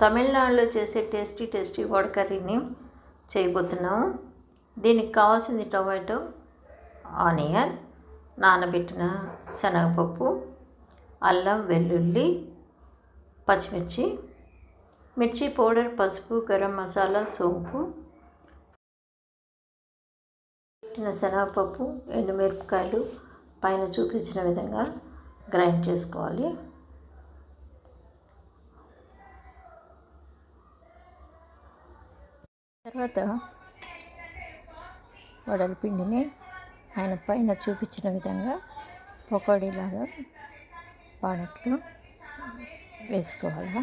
తమిళనాడులో చేసే tasty tasty vada కర్రీని చేయబోతున్నాము దీనికి కావాల్సింది టొమాటో ఆనియన్ నానబెట్టిన శనగపప్పు అల్లం వెల్లుల్లి పచ్చిమిర్చి మిర్చి పౌడర్ పసుపు గరం మసాలా సోంపు పెట్టిన శనగపప్పు ఎండుమిరపకాయలు పైన చూపించిన విధంగా గ్రైండ్ చేసుకోవాలి. తర్వాత వడల పిండిని ఆయన పైన చూపించిన విధంగా పకోడీలాగా పానట్లు వేసుకోవాలి?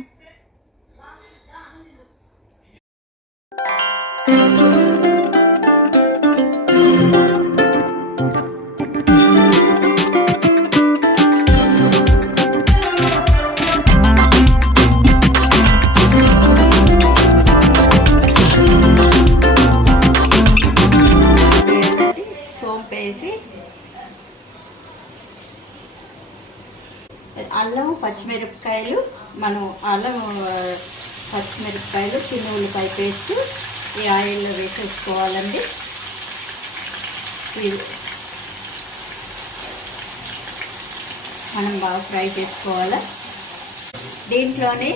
అల్లం పచ్చిమిరపకాయలు మనం అల్లం పచ్చిమిరపకాయలు చిన్న ఉల్లిపాయ పేస్ట్ ఈ ఆయిల్లో వేసేసుకోవాలండి. ఇది మనం బాగా ఫ్రై చేసుకోవాలి? దీంట్లోనే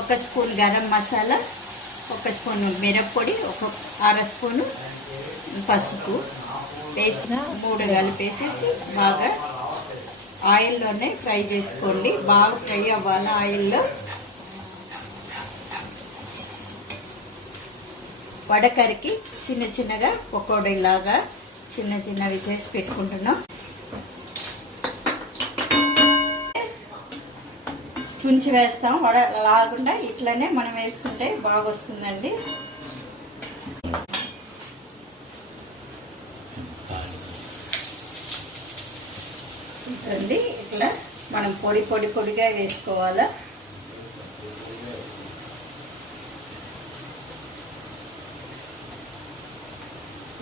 ఒక స్పూన్ గరం మసాలా ఒక స్పూన్ మిరప్పొడి ఒక అర స్పూను పసుపు. వేసిన మూడు కలిపేసేసి బాగా ఆయిల్లోనే ఫ్రై చేసుకోండి. బాగా ఫ్రై అవ్వాలి ఆయిల్లో? వడకరికి చిన్న చిన్నగా పకోడీలాగా చిన్న చిన్నవి చేసి పెట్టుకుంటున్నాం. చుంచి వేస్తాం. వడ లాగకుండా ఇట్లనే మనం వేసుకుంటే బాగా వస్తుందండి ఇట్లండి ఇట్లా మనం పొడి పొడి పొడిగా వేసుకోవాలా?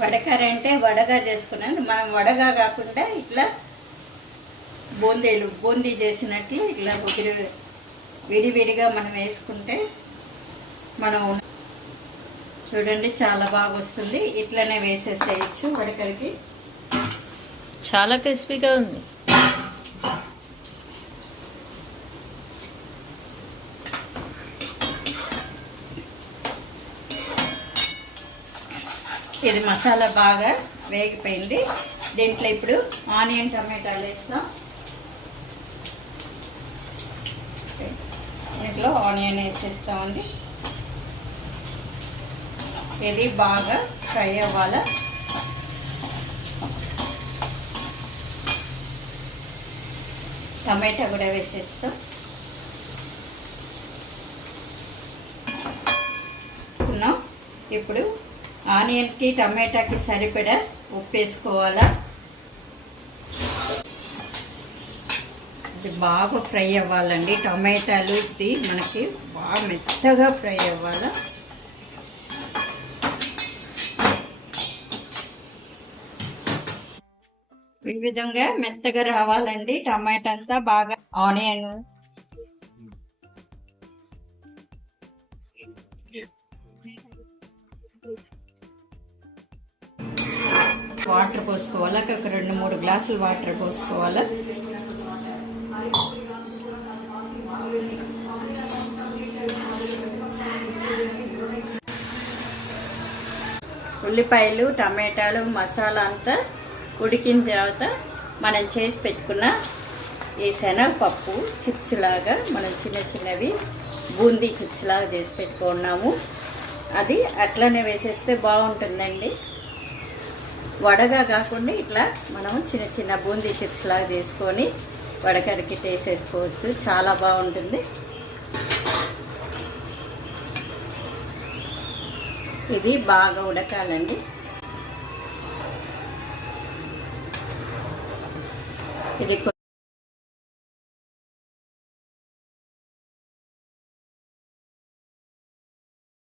వడకర అంటే వడగా చేసుకున్నాను. మనం వడగా కాకుండా ఇట్లా బూందీలు బూందీ చేసినట్లు ఇట్లా ఒకరి విడివిడిగా మనం వేసుకుంటే మనం చూడండి చాలా బాగా వస్తుంది ఇట్లనే వేసేసేయచ్చు వడకరికి. చాలా క్రిస్పీగా ఉంది. ఇది మసాలా బాగా వేగిపోయింది. దీంట్లో ఇప్పుడు ఆనియన్ టమాటాలు వేస్తాం. దీంట్లో ఆనియన్ వేసేస్తామండి. ఇది బాగా ఫ్రై అవ్వాలా. టమాటా కూడా వేసేస్తాం. ఇప్పుడు ఆనియన్కి టమాటాకి సరిపడా ఉప్పు వేసుకోవాలా ఇది బాగా ఫ్రై అవ్వాలండి. టమాటాలు ఇది మనకి బాగా మెత్తగా ఫ్రై అవ్వాలి? ఈ విధంగా మెత్తగా రావాలండి. టమాటా అంతా బాగా ఆనియన్. వాటర్ పోసుకోవాలి? ఒక రెండు మూడు గ్లాసులు వాటర్ పోసుకోవాలి? ఉల్లిపాయలు టమాటాలు మసాలా అంతా ఉడికిన తర్వాత మనం చేసి పెట్టుకున్న ఈ శనగపప్పు చిప్స్ లాగా మనం చిన్న చిన్నవి బూందీ చిప్స్ లాగా చేసి పెట్టుకున్నాము. అది అట్లనే వేసేస్తే బాగుంటుందండి. వడగా కాకుండా ఇట్లా మనం చిన్న చిన్న బూందీ చిప్స్ లాగా చేసుకొని వడకరికి వేసేసుకోవచ్చు చాలా బాగుంటుంది. ఇది బాగా ఉడకాలండి. ఇది